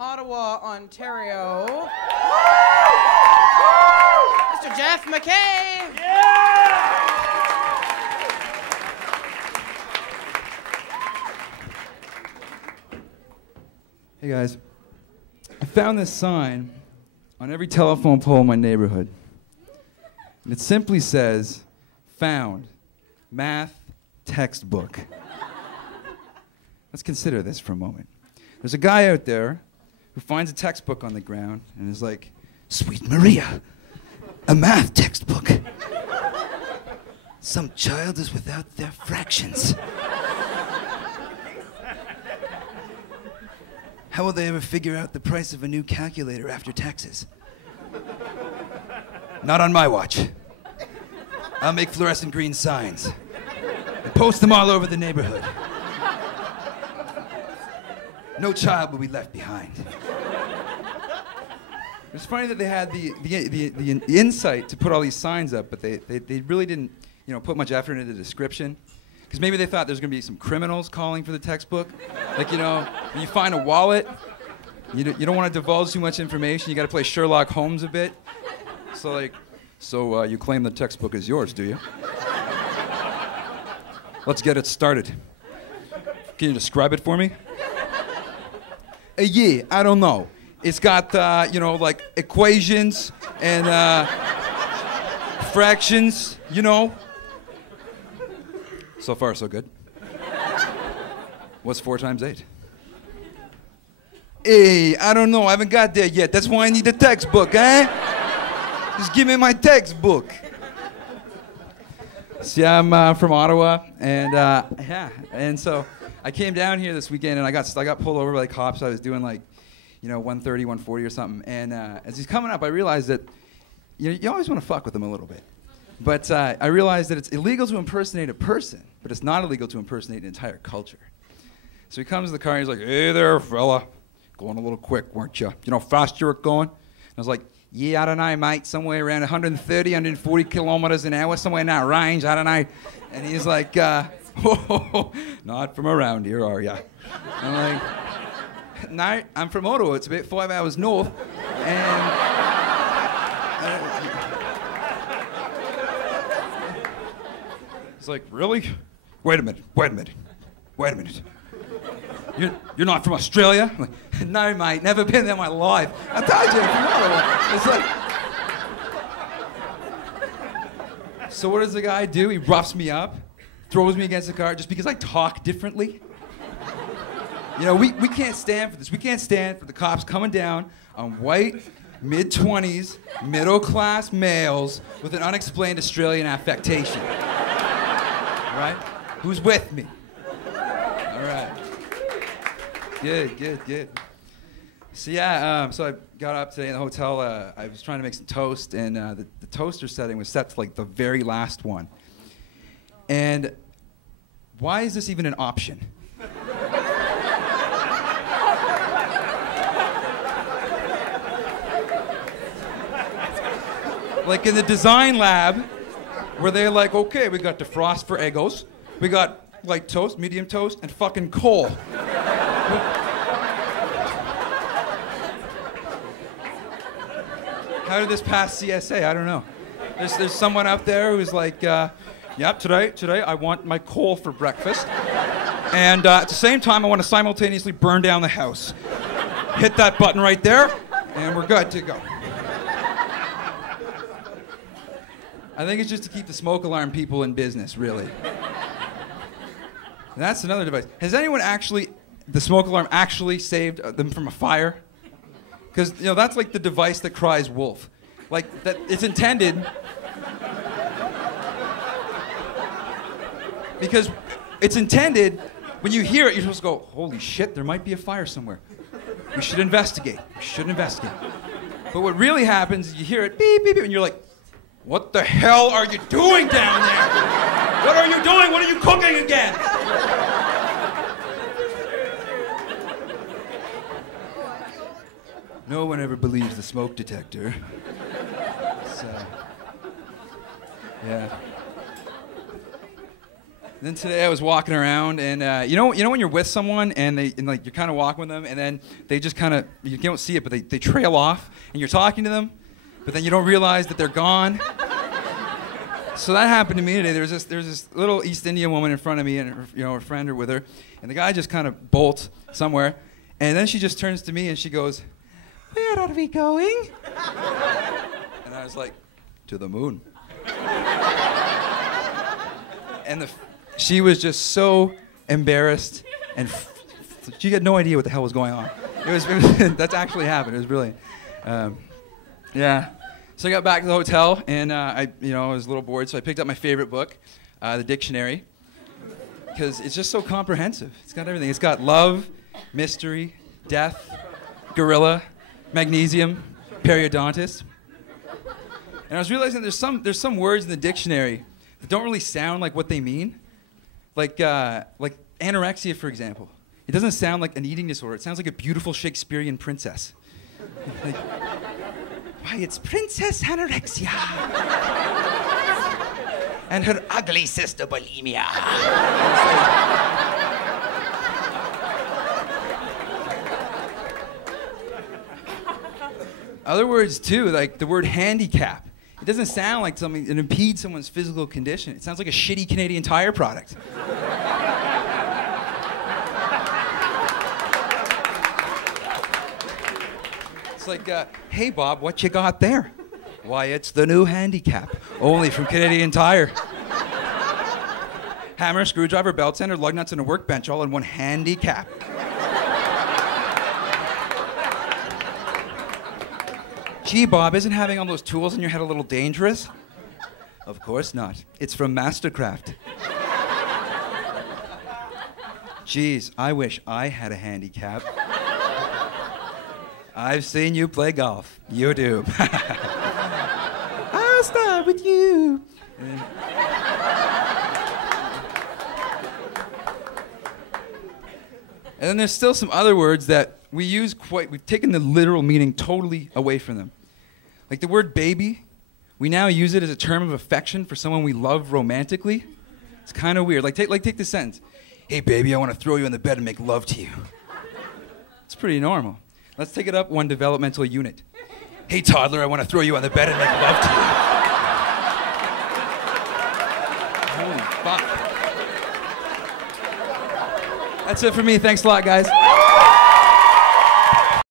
Ottawa, Ontario, Mr. Geoff Mackay. Hey guys, I found this sign on every telephone pole in my neighborhood. And it simply says, found, math textbook. Let's consider this for a moment. There's a guy out there who finds a textbook on the ground and is like, sweet Maria, a math textbook. Some child is without their fractions. How will they ever figure out the price of a new calculator after taxes? Not on my watch. I'll make fluorescent green signs and post them all over the neighborhood. No child will be left behind. It's funny that they had the insight to put all these signs up, but they really didn't, put much effort into the description. Because maybe they thought there's going to be some criminals calling for the textbook. Like, when you find a wallet, you don't want to divulge too much information. You got to play Sherlock Holmes a bit. So you claim the textbook is yours, do you? Let's get it started. Can you describe it for me? Yeah, I don't know. It's got, like equations and fractions, So far, so good. What's 4 times 8? Hey, I don't know. I haven't got there yet. That's why I need the textbook, eh? Just give me my textbook. See, I'm from Ottawa, and so I came down here this weekend, and I got pulled over by the cops. I was doing 130, 140 or something, and as he's coming up, I realized that you always want to fuck with him a little bit. But I realized that it's illegal to impersonate a person, but it's not illegal to impersonate an entire culture. So he comes to the car and he's like, hey there, fella. Going a little quick, weren't you? You know how fast you were going? And I was like, yeah, I don't know, mate. Somewhere around 130, 140 kilometers an hour, somewhere in that range, I don't know. And he's like, oh, not from around here, are ya? I'm like, no, I'm from Ottawa. It's about 5 hours north. And... It's like, really? Wait a minute. You're not from Australia? I'm like, no, mate, never been there in my life. I told you, I'm from Ottawa. It's like... So what does the guy do? He roughs me up, throws me against the car just because I talk differently. We can't stand for this. We can't stand for the cops coming down on white, mid-20s, middle-class males with an unexplained Australian affectation. Right? Who's with me? All right. Good. So so I got up today in the hotel. I was trying to make some toast, and the toaster setting was set to the very last one. And why is this even an option? Like in the design lab, where they're like, okay, we got defrost for Eggos, we got light toast, medium toast, and fucking coal. How did this pass CSA? I don't know. There's someone out there who's like, yep, today I want my coal for breakfast, and at the same time I want to simultaneously burn down the house. Hit that button right there, and we're good to go. I think it's just to keep the smoke alarm people in business, really. And that's another device. Has anyone the smoke alarm actually saved them from a fire? Because, that's like the device that cries wolf. Like, that it's intended... Because it's intended, when you hear it, you're supposed to go, holy shit, there might be a fire somewhere. We should investigate. But what really happens is you hear it, beep, beep, beep, and you're like, what the hell are you doing down there? What are you doing? What are you cooking again? No one ever believes the smoke detector. So, yeah. Then today I was walking around, and you know when you're with someone and like you're kind of walking with them, and then they just kind of, you don't see it, but they trail off, and you're talking to them, but then you don't realize that they're gone. So that happened to me today. There's this little East Indian woman in front of me, and her friend are with her, and the guy just kind of bolts somewhere, and then she just turns to me and she goes, "Where are we going?" And I was like, "To the moon." And she was just so embarrassed, and she had no idea what the hell was going on. It was that's actually happened. It was brilliant. Yeah. So I got back to the hotel, and I was a little bored, so I picked up my favorite book, the dictionary, because it's just so comprehensive. It's got everything. It's got love, mystery, death, gorilla, magnesium, periodontist. And I was realizing there's some words in the dictionary that don't really sound like what they mean. Like anorexia, for example. It doesn't sound like an eating disorder. It sounds like a beautiful Shakespearean princess. Like, why, it's Princess Anorexia. And her ugly sister bulimia. Other words, too, like the word handicap. It doesn't sound like something that impedes someone's physical condition. It sounds like a shitty Canadian Tire product. It's like, "Hey, Bob, what you got there?" "Why, it's the new handicap, only from Canadian Tire. Hammer, screwdriver, belt sander, lug nuts, and a workbench, all in one handicap." "Gee, Bob, isn't having all those tools in your head a little dangerous?" "Of course not. It's from Mastercraft." "Geez, I wish I had a handicap." "I've seen you play golf. You do." "I'll start with you." And then there's still some other words that we use we've taken the literal meaning totally away from them. Like the word baby, we now use it as a term of affection for someone we love romantically. It's kind of weird. Like take this sentence. "Hey, baby, I want to throw you in the bed and make love to you." It's pretty normal. Let's take it up one developmental unit. "Hey, toddler, I want to throw you on the bed and make love to you." Holy fuck. That's it for me. Thanks a lot, guys.